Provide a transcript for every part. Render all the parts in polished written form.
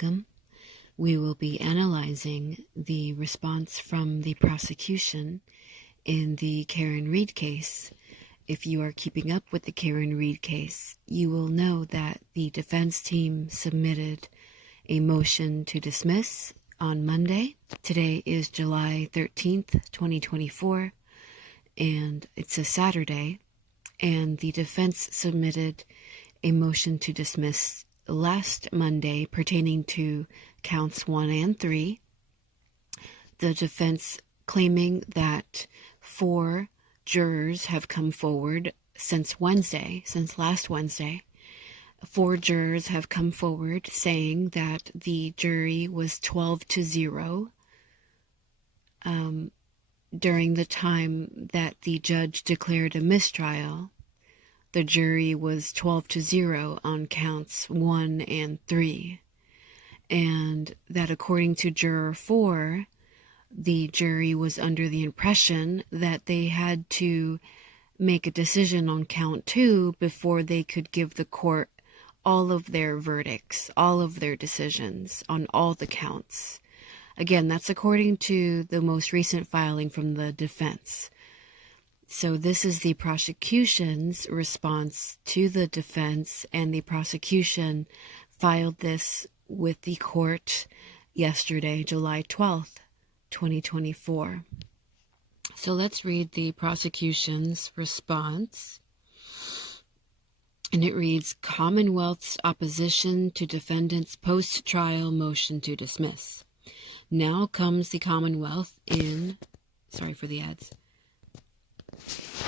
welcome. We will be analyzing the response from the prosecution in the Karen Reed case. If you are keeping up with the Karen Reed case, you will know that the defense team submitted a motion to dismiss on Monday. Today is July 13th, 2024, and it's a Saturday, and the defense submitted a motion to dismiss last Monday pertaining to counts 1 and 3. The defense claiming that 4 jurors have come forward since last Wednesday. 4 jurors have come forward saying that the jury was 12-0 during the time that the judge declared a mistrial. The jury was 12-0 on counts 1 and 3, and that according to juror 4, the jury was under the impression that they had to make a decision on count 2 before they could give the court all of their verdicts, all of their decisions on all the counts. Again, that's according to the most recent filing from the defense. So this is the prosecution's response to the defense, and the prosecution filed this with the court yesterday, July 12th, 2024. So let's read the prosecution's response. And it reads, Commonwealth's opposition to defendant's post-trial motion to dismiss. Now comes the Commonwealth in... Sorry for the ads.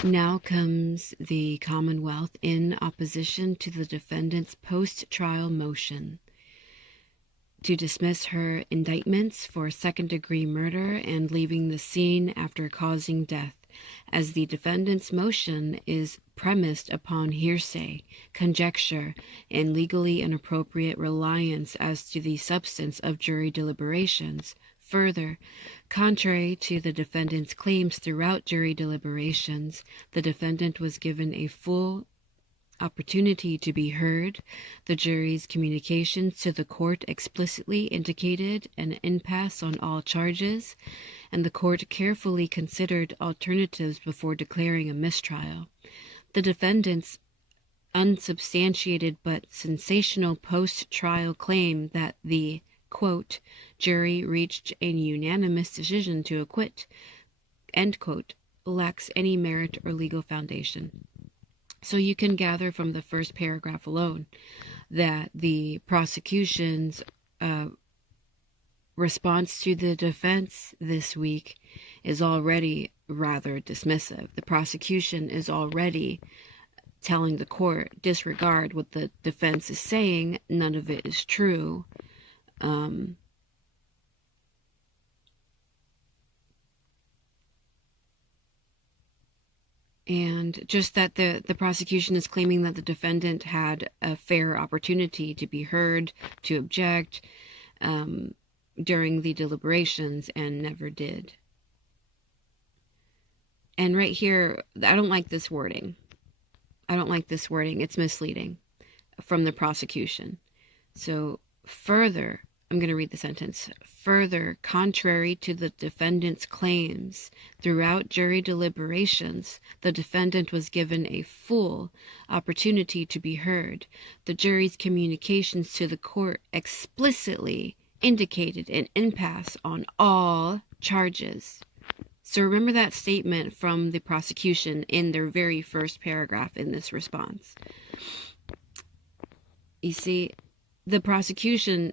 Now comes the Commonwealth in opposition to the defendant's post-trial motion to dismiss her indictments for second-degree murder and leaving the scene after causing death, as the defendant's motion is premised upon hearsay, conjecture, and legally inappropriate reliance as to the substance of jury deliberations. Further, contrary to the defendant's claims throughout jury deliberations, the defendant was given a full opportunity to be heard. The jury's communications to the court explicitly indicated an impasse on all charges, and the court carefully considered alternatives before declaring a mistrial. The defendant's unsubstantiated but sensational post-trial claim that the quote, jury reached a unanimous decision to acquit, end quote, lacks any merit or legal foundation. So you can gather from the first paragraph alone that the prosecution's response to the defense this week is already rather dismissive. The prosecution is already telling the court, disregard what the defense is saying, none of it is true. And just that the prosecution is claiming that the defendant had a fair opportunity to be heard, to object during the deliberations, and never did. And right here, I don't like this wording. It's misleading from the prosecution. So further, I'm going to read the sentence. Further, contrary to the defendant's claims, throughout jury deliberations, the defendant was given a full opportunity to be heard. The jury's communications to the court explicitly indicated an impasse on all charges. So remember that statement from the prosecution in their very first paragraph in this response. You see, the prosecution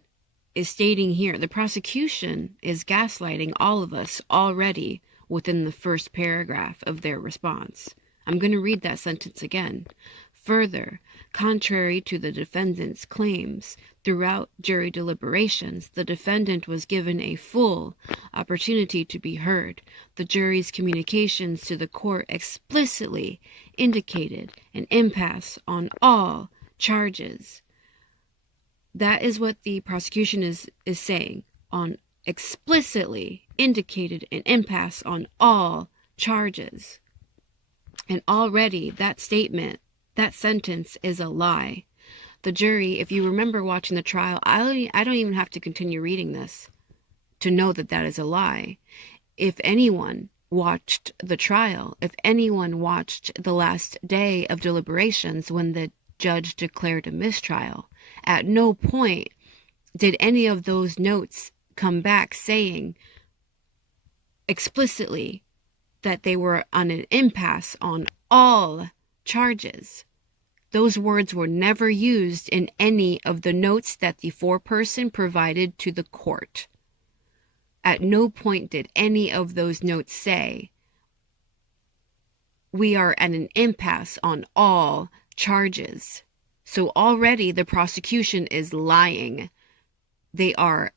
is stating here, the prosecution is gaslighting all of us already within the first paragraph of their response. I'm going to read that sentence again. Further, contrary to the defendant's claims, throughout jury deliberations, the defendant was given a full opportunity to be heard. The jury's communications to the court explicitly indicated an impasse on all charges. That is what the prosecution is saying. On explicitly indicated an impasse on all charges. And already that statement, that sentence is a lie. The jury, if you remember watching the trial, I don't even have to continue reading this to know that that is a lie. If anyone watched the trial, if anyone watched the last day of deliberations when the judge declared a mistrial, at no point did any of those notes come back saying explicitly that they were on an impasse on all charges. Those words were never used in any of the notes that the foreperson provided to the court. At no point did any of those notes say, we are at an impasse on all charges. So already the prosecution is lying. They are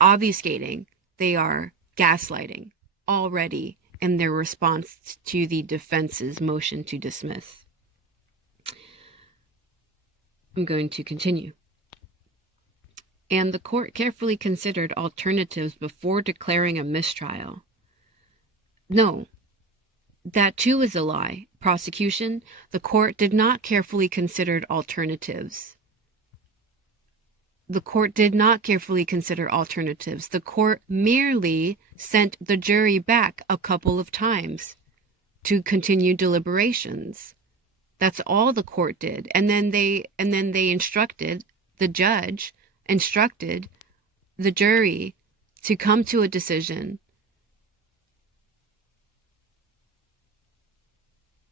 obfuscating. They are gaslighting already in their response to the defense's motion to dismiss. I'm going to continue. And the court carefully considered alternatives before declaring a mistrial. No, that too is a lie. Prosecution, the court did not carefully consider alternatives. The court did not carefully consider alternatives. The court merely sent the jury back a couple of times to continue deliberations. That's all the court did. And then they instructed, the judge instructed the jury to come to a decision.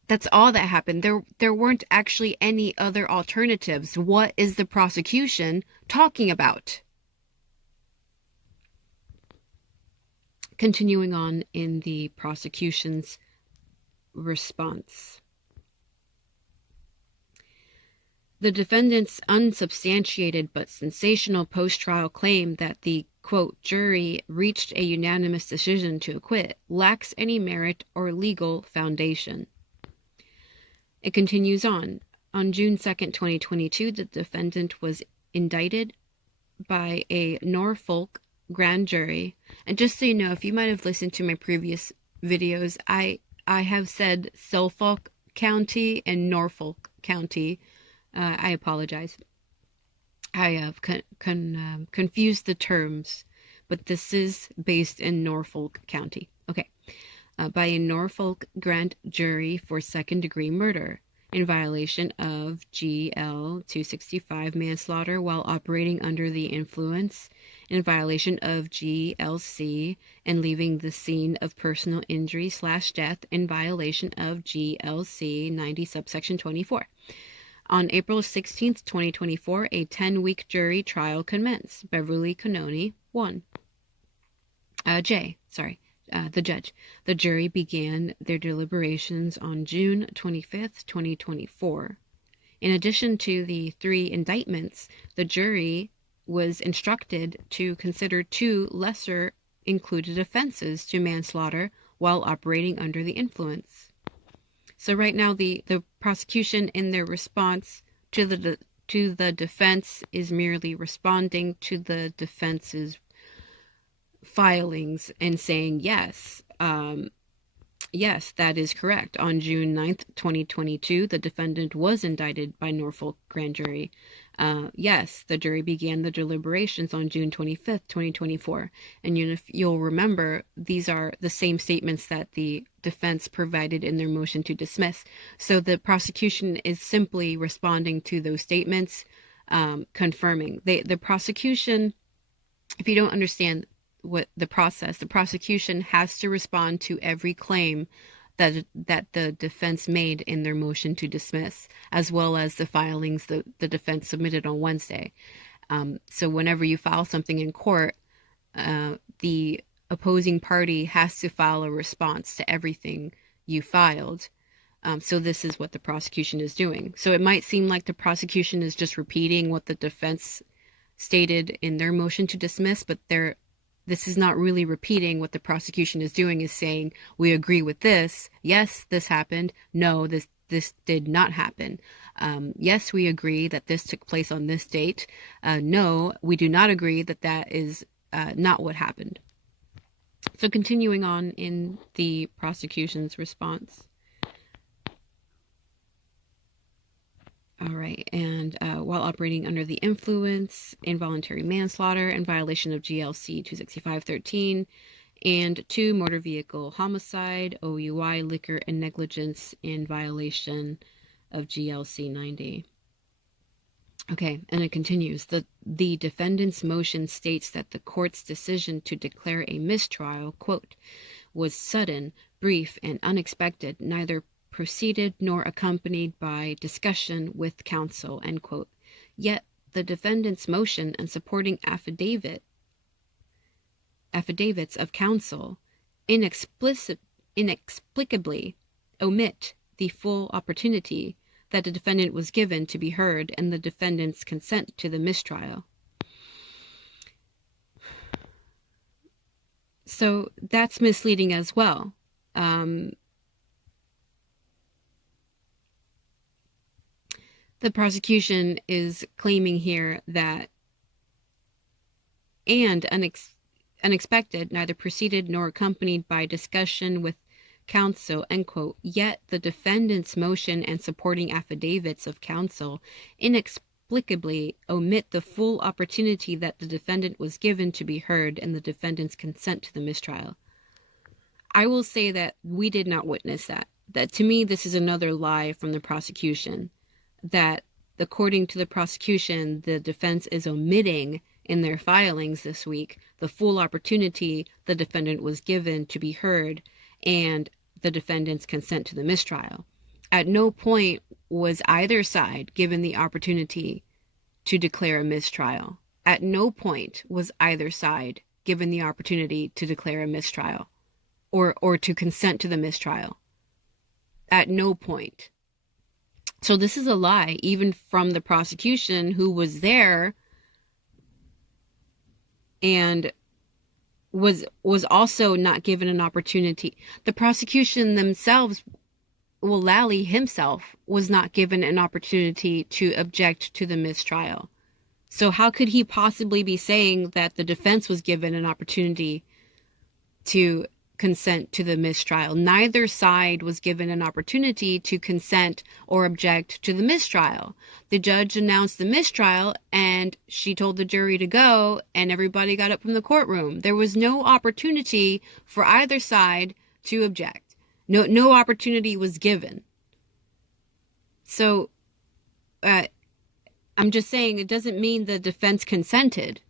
That's all that happened. There weren't actually any other alternatives. What is the prosecution talking about? Continuing on in the prosecution's response. The defendant's unsubstantiated but sensational post-trial claim that the, quote, jury reached a unanimous decision to acquit lacks any merit or legal foundation. It continues on. On June 2nd, 2022, the defendant was indicted by a Norfolk grand jury. And just so you know, if you might have listened to my previous videos, I have said Suffolk County and Norfolk County. I apologize. I have confused the terms, but this is based in Norfolk County. Okay. By a Norfolk grand jury for second-degree murder in violation of GL 265 manslaughter while operating under the influence, in violation of GLC and leaving the scene of personal injury / death, in violation of GLC 90 subsection 24. On April 16, 2024, a 10-week jury trial commenced. Beverly Cannoni won. The judge. The jury began their deliberations on June 25th, 2024. In addition to the 3 indictments, the jury was instructed to consider 2 lesser included offenses to manslaughter while operating under the influence. So right now the prosecution in their response to the defense is merely responding to the defense's filings and saying, yes, that is correct. On June 9th, 2022, the defendant was indicted by Norfolk grand jury. Yes, the jury began the deliberations on June 25th, 2024. And you'll remember, these are the same statements that the defense provided in their motion to dismiss. So the prosecution is simply responding to those statements, confirming. The prosecution, if you don't understand what the prosecution has to respond to every claim that the defense made in their motion to dismiss, as well as the filings the defense submitted on Wednesday. So whenever you file something in court, the opposing party has to file a response to everything you filed. So this is what the prosecution is doing. So it might seem like the prosecution is just repeating what the defense stated in their motion to dismiss, but this is not really repeating. What the prosecution is doing is saying, we agree with this. Yes, this happened. No, this did not happen. Yes, we agree that this took place on this date. No, we do not agree that is not what happened. So continuing on in the prosecution's response. All right. And while operating under the influence, involuntary manslaughter in violation of GLC 265.13, and 2, motor vehicle homicide, OUI, liquor and negligence in violation of GLC 90. Okay, and it continues. The defendant's motion states that the court's decision to declare a mistrial, quote, was sudden, brief, and unexpected, neither preceded nor accompanied by discussion with counsel, end quote. Yet the defendant's motion and supporting affidavits of counsel inexplicably omit the full opportunity that the defendant was given to be heard and the defendant's consent to the mistrial. So that's misleading as well. The prosecution is claiming here that unexpected, neither preceded nor accompanied by discussion with counsel, end quote. Yet the defendant's motion and supporting affidavits of counsel inexplicably omit the full opportunity that the defendant was given to be heard and the defendant's consent to the mistrial. I will say that we did not witness that. That to me, this is another lie from the prosecution. That according to the prosecution, the defense is omitting in their filings this week the full opportunity the defendant was given to be heard and the defendant's consent to the mistrial. At no point was either side given the opportunity to declare a mistrial. At no point was either side given the opportunity to declare a mistrial or to consent to the mistrial. At no point. So this is a lie, even from the prosecution who was there and was also not given an opportunity. The prosecution themselves, well, Lally himself was not given an opportunity to object to the mistrial. So how could he possibly be saying that the defense was given an opportunity to consent to the mistrial? Neither side was given an opportunity to consent or object to the mistrial. The judge announced the mistrial and she told the jury to go and everybody got up from the courtroom. There was no opportunity for either side to object. No opportunity was given. So I'm just saying it doesn't mean the defense consented.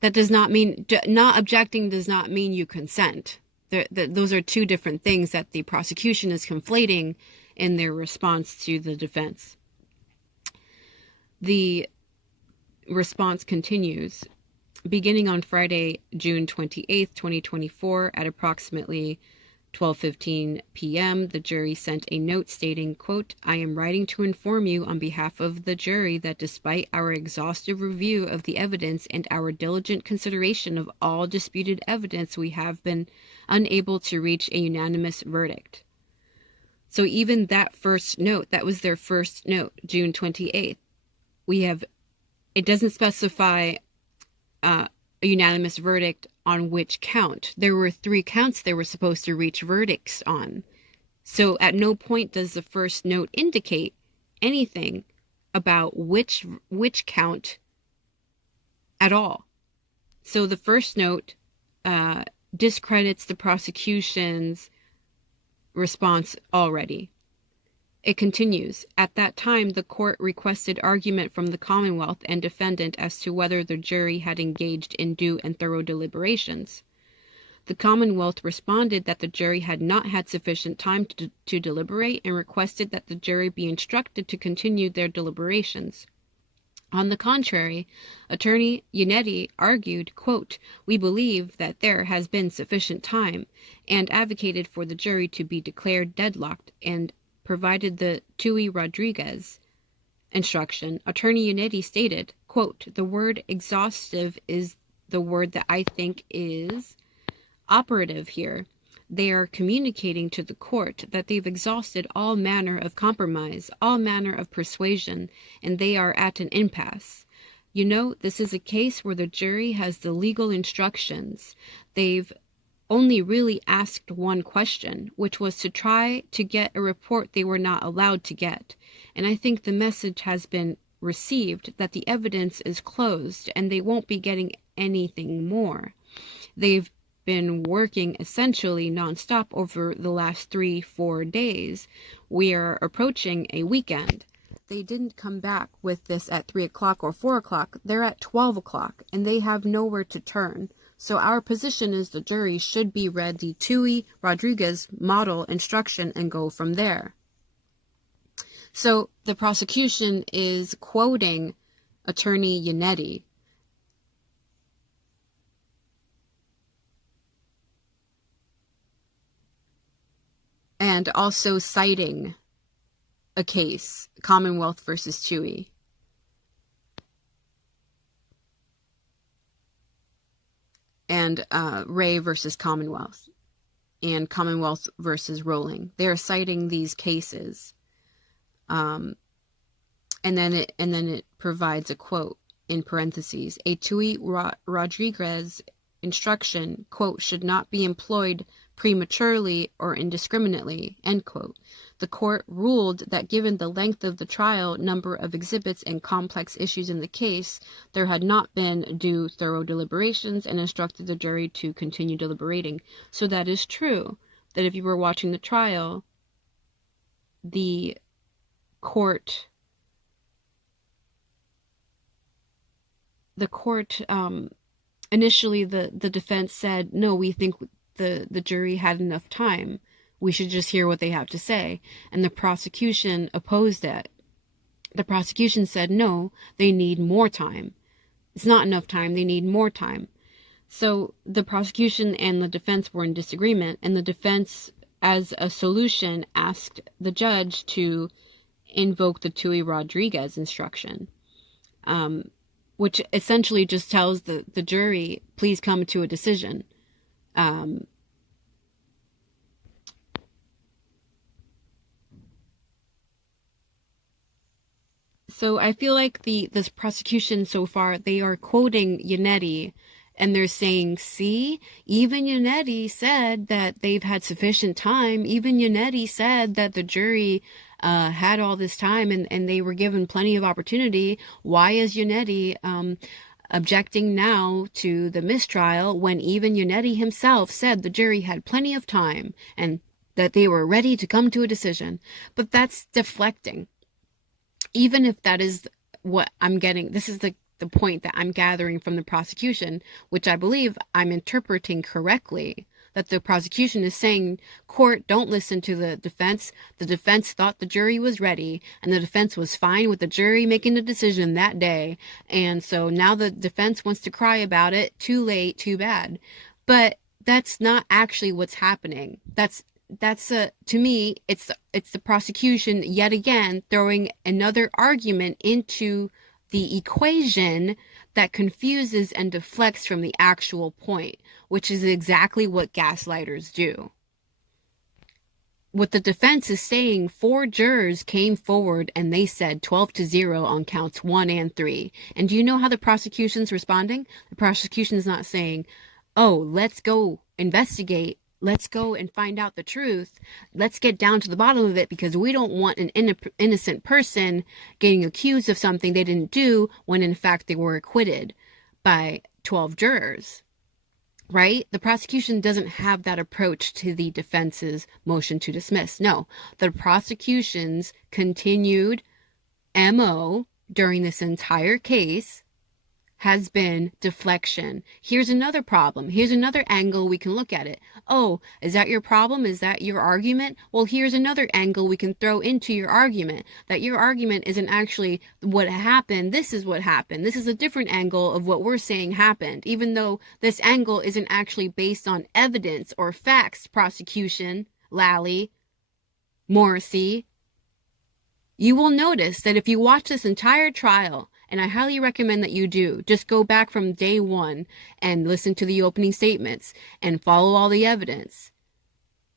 That does not mean, not objecting does not mean you consent. Those are two different things that the prosecution is conflating in their response to the defense. The response continues. Beginning on Friday, June 28th, 2024, at approximately 12:15 p.m., the jury sent a note stating, quote, "I am writing to inform you on behalf of the jury that despite our exhaustive review of the evidence and our diligent consideration of all disputed evidence, we have been unable to reach a unanimous verdict." So even that first note, that was their first note, June 28th. It doesn't specify a unanimous verdict on which count. There were 3 counts they were supposed to reach verdicts on. So at no point does the first note indicate anything about which count at all. So the first note discredits the prosecution's response already. It continues. At that time, the court requested argument from the Commonwealth and defendant as to whether the jury had engaged in due and thorough deliberations. The Commonwealth responded that the jury had not had sufficient time to deliberate and requested that the jury be instructed to continue their deliberations. On the contrary, Attorney Yannetti argued, quote, "We believe that there has been sufficient time," and advocated for the jury to be declared deadlocked and provided the Tui Rodriguez instruction. Attorney Yannetti stated, quote, "The word exhaustive is the word that I think is operative here. They are communicating to the court that they've exhausted all manner of compromise, all manner of persuasion, and they are at an impasse. You know, this is a case where the jury has the legal instructions. They've only really asked one question, which was to try to get a report they were not allowed to get. And I think the message has been received that the evidence is closed and they won't be getting anything more. They've been working essentially nonstop over the last 3-4 days. We are approaching a weekend. They didn't come back with this at 3 o'clock or 4 o'clock. They're at 12 o'clock and they have nowhere to turn. So our position is the jury should be read the Tuohy-Rodriguez model instruction and go from there. So the prosecution is quoting Attorney Yannetti. And also citing a case, Commonwealth versus Tuohy. And Ray versus Commonwealth. And Commonwealth versus Rowling. They are citing these cases. And then it provides a quote in parentheses. A Tuohy-Rodriguez instruction, quote, should not be employed prematurely or indiscriminately, end quote. The court ruled that given the length of the trial, number of exhibits, and complex issues in the case, there had not been due thorough deliberations and instructed the jury to continue deliberating. So that is true, that if you were watching the trial, the court initially the defense said, no, we think the jury had enough time. We should just hear what they have to say. And the prosecution opposed that. The prosecution said, no, they need more time. It's not enough time. They need more time. So the prosecution and the defense were in disagreement. And the defense, as a solution, asked the judge to invoke the Tuohy-Rodriguez instruction, which essentially just tells the jury, please come to a decision. So I feel like this prosecution so far, they are quoting Yannetti and they're saying, see, even Yannetti said that they've had sufficient time. Even Yannetti said that the jury had all this time and they were given plenty of opportunity. Why is Yannetti objecting now to the mistrial when even Yannetti himself said the jury had plenty of time and that they were ready to come to a decision? But that's deflecting. Even if that is what I'm getting, this is the point that I'm gathering from the prosecution, which I believe I'm interpreting correctly, that the prosecution is saying, court, don't listen to the defense. The defense thought the jury was ready, and the defense was fine with the jury making the decision that day. And so now the defense wants to cry about it. Too late, too bad. But that's not actually what's happening. That's to me, it's the prosecution yet again throwing another argument into the equation that confuses and deflects from the actual point, which is exactly what gaslighters do. What the defense is saying, 4 jurors came forward and they said 12-0 on counts 1 and 3. And do you know how the prosecution's responding? The prosecution is not saying, oh, let's go investigate. Let's go and find out the truth. Let's get down to the bottom of it because we don't want an innocent person getting accused of something they didn't do when in fact they were acquitted by 12 jurors, right? The prosecution doesn't have that approach to the defense's motion to dismiss. No, the prosecution's continued MO during this entire case has been deflection. Here's another problem. Here's another angle we can look at it. Oh, is that your problem? Is that your argument? Well, here's another angle we can throw into your argument. That your argument isn't actually what happened. This is what happened. This is a different angle of what we're saying happened. Even though this angle isn't actually based on evidence or facts, prosecution, Lally, Morrissey. You will notice that if you watch this entire trial, and I highly recommend that you do, just go back from day one and listen to the opening statements and follow all the evidence.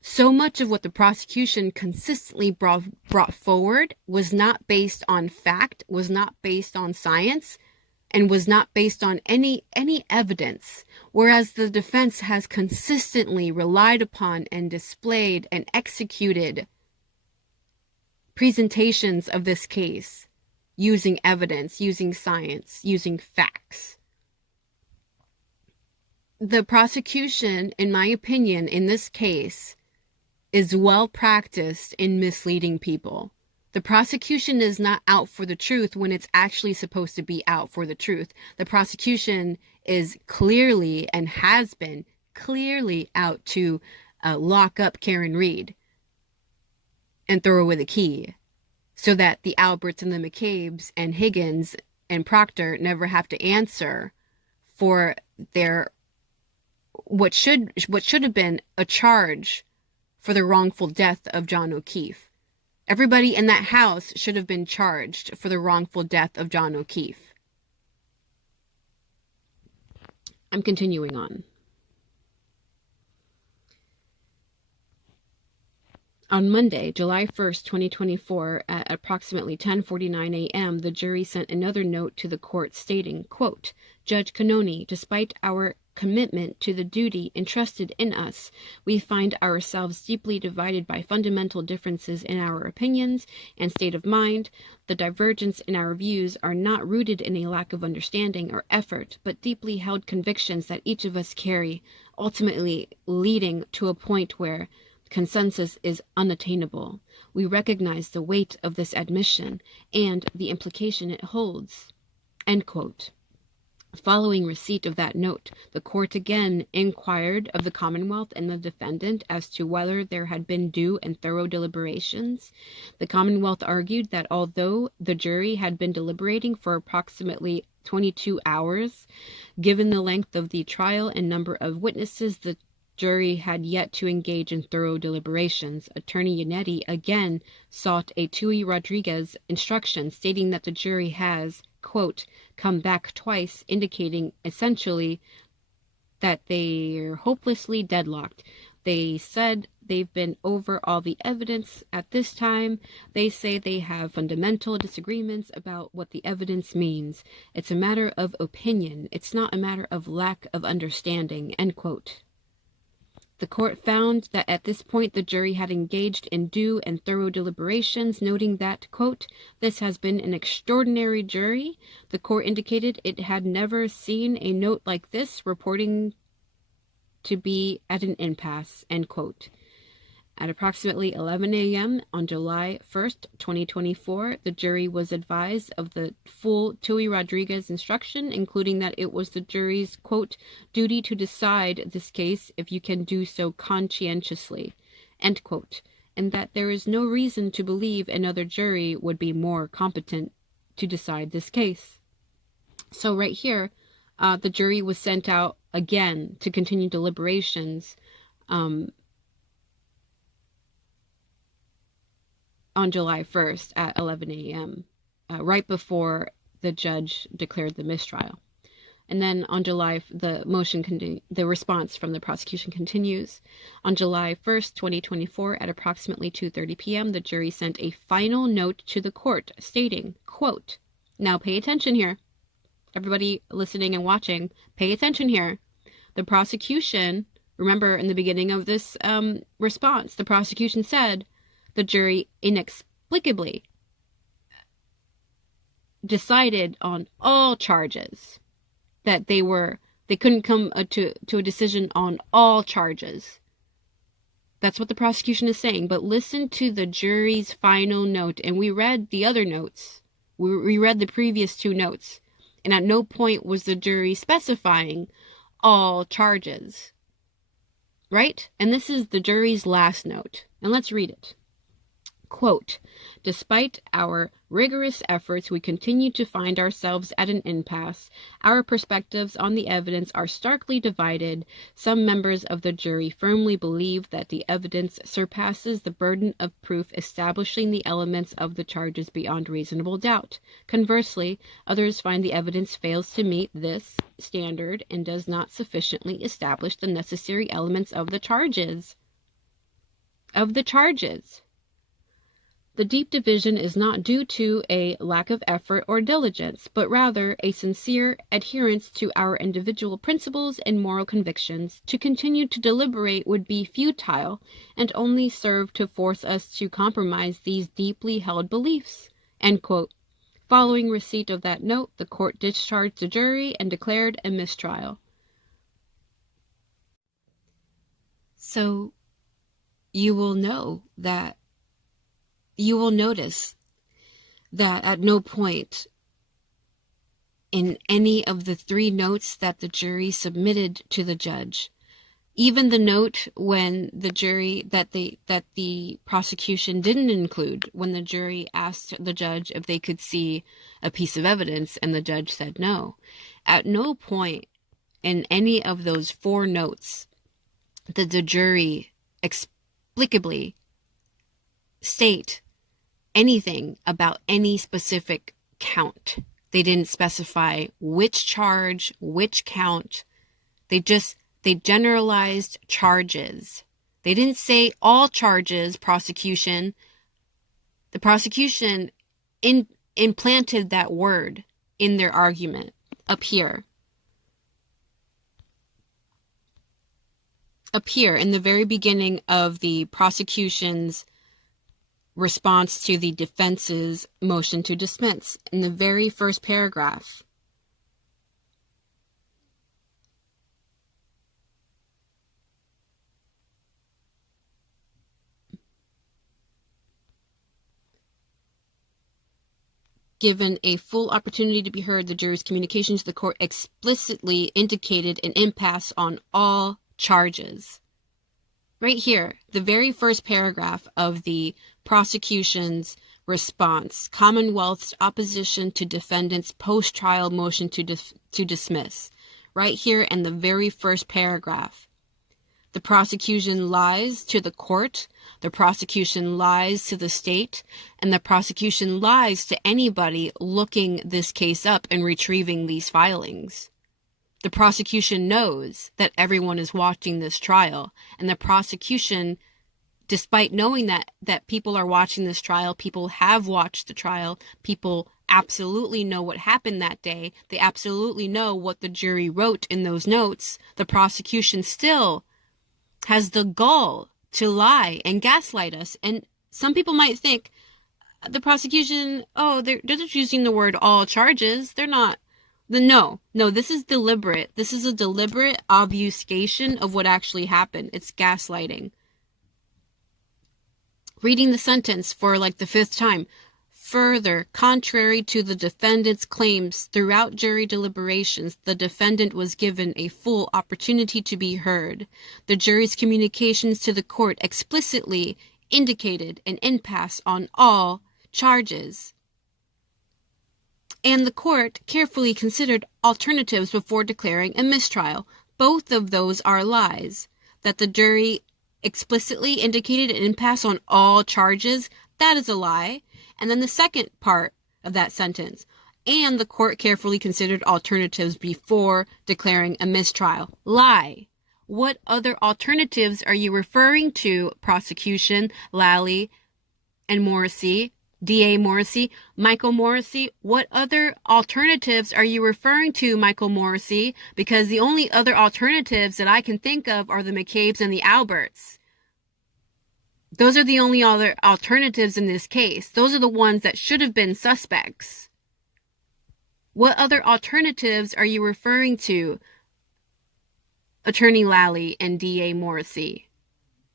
So much of what the prosecution consistently brought forward was not based on fact, was not based on science, and was not based on any evidence, whereas the defense has consistently relied upon and displayed and executed presentations of this case using evidence, using science, using facts. The prosecution, in my opinion, in this case, is well practiced in misleading people. The prosecution is not out for the truth when it's actually supposed to be out for the truth. The prosecution is clearly, and has been clearly, out to lock up Karen Read and throw away the key so that the Alberts and the McCabe's and Higgins and Proctor never have to answer for their what should have been a charge for the wrongful death of John O'Keefe. Everybody in that house should have been charged for the wrongful death of John O'Keefe. I'm continuing on. On Monday, July 1st, 2024, at approximately 10:49 a.m., the jury sent another note to the court stating, quote, Judge Cannoni, despite our commitment to the duty entrusted in us, we find ourselves deeply divided by fundamental differences in our opinions and state of mind. The divergence in our views are not rooted in a lack of understanding or effort, but deeply held convictions that each of us carry, ultimately leading to a point where consensus is unattainable. We recognize the weight of this admission and the implication it holds. End quote. Following receipt of that note, the court again inquired of the Commonwealth and the defendant as to whether there had been due and thorough deliberations. The Commonwealth argued that although the jury had been deliberating for approximately 22 hours, given the length of the trial and number of witnesses, the jury had yet to engage in thorough deliberations. Attorney Yannetti again sought a Tui Rodriguez instruction stating that the jury has, quote, come back twice, indicating essentially that they're hopelessly deadlocked. They said they've been over all the evidence at this time. They say they have fundamental disagreements about what the evidence means. It's a matter of opinion. It's not a matter of lack of understanding, end quote. The court found that at this point the jury had engaged in due and thorough deliberations, noting that, quote, this has been an extraordinary jury. The court indicated it had never seen a note like this reporting to be at an impasse, end quote. At approximately 11 a.m. on July 1st, 2024, the jury was advised of the full Tui Rodriguez instruction, including that it was the jury's, quote, duty to decide this case if you can do so conscientiously, end quote, and that there is no reason to believe another jury would be more competent to decide this case. So right here, the jury was sent out again to continue deliberations on July 1st at 11 a.m., right before the judge declared the mistrial. And then on the response from the prosecution continues. On July 1st, 2024, at approximately 2:30 p.m., the jury sent a final note to the court stating, quote, now pay attention here. Everybody listening and watching, pay attention here. The prosecution, remember in the beginning of this response, the prosecution said, the jury inexplicably decided on all charges, that they couldn't come to a decision on all charges. That's what the prosecution is saying. But listen to the jury's final note. And we read the other notes. We read the previous two notes. And at no point was the jury specifying all charges. Right? And this is the jury's last note. And let's read it. Quote, despite our rigorous efforts, we continue to find ourselves at an impasse. Our perspectives on the evidence are starkly divided. Some members of the jury firmly believe that the evidence surpasses the burden of proof establishing the elements of the charges beyond reasonable doubt. Conversely, others find the evidence fails to meet this standard and does not sufficiently establish the necessary elements of the charges. The deep division is not due to a lack of effort or diligence, but rather a sincere adherence to our individual principles and moral convictions. To continue to deliberate would be futile and only serve to force us to compromise these deeply held beliefs." End quote. Following receipt of that note, the court discharged the jury and declared a mistrial. So you will notice that at no point in any of the 3 notes that the jury submitted to the judge, even the note when the jury that the prosecution didn't include, when the jury asked the judge if they could see a piece of evidence and the judge said no, at no point in any of those 4 notes did the jury explicably state anything about any specific count. They didn't specify which charge, which count. They generalized charges. They didn't say all charges, prosecution. The prosecution implanted that word in their argument up here. Up here in the very beginning of the prosecution's response to the defense's motion to dismiss, in the very first paragraph. Given a full opportunity to be heard, the jury's communication to the court explicitly indicated an impasse on all charges. Right here, the very first paragraph of the prosecution's response, Commonwealth's opposition to defendant's post-trial motion to dismiss. Right here in the very first paragraph. The prosecution lies to the court, the prosecution lies to the state, and the prosecution lies to anybody looking this case up and retrieving these filings. The prosecution knows that everyone is watching this trial, and the prosecution, despite knowing that people are watching this trial, people have watched the trial, people absolutely know what happened that day, they absolutely know what the jury wrote in those notes, the prosecution still has the gall to lie and gaslight us. And some people might think the prosecution, they're just using the word all charges. They're not. No, this is deliberate. This is a deliberate obfuscation of what actually happened. It's gaslighting. Reading the sentence for like the 5th time. Further, contrary to the defendant's claims, throughout jury deliberations, the defendant was given a full opportunity to be heard. The jury's communications to the court explicitly indicated an impasse on all charges. And the court carefully considered alternatives before declaring a mistrial. Both of those are lies. That the jury explicitly indicated an impasse on all charges, that is a lie. And then the second part of that sentence, and the court carefully considered alternatives before declaring a mistrial. Lie. What other alternatives are you referring to, prosecution, Lally, and Morrissey, DA Morrissey, Michael Morrissey? What other alternatives are you referring to, Michael Morrissey? Because the only other alternatives that I can think of are the McCabe's and the Alberts. Those are the only other alternatives in this case. Those are the ones that should have been suspects. What other alternatives are you referring to, Attorney Lally and DA Morrissey?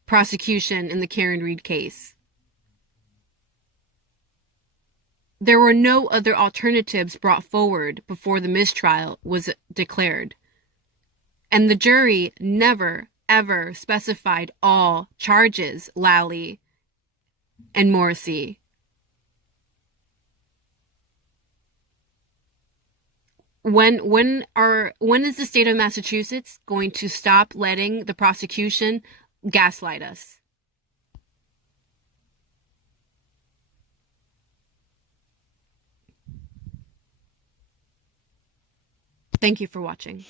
Prosecution in the Karen Reed case. There were no other alternatives brought forward before the mistrial was declared. And the jury never, ever specified all charges, Lally and Morrissey. When is the state of Massachusetts going to stop letting the prosecution gaslight us? Thank you for watching.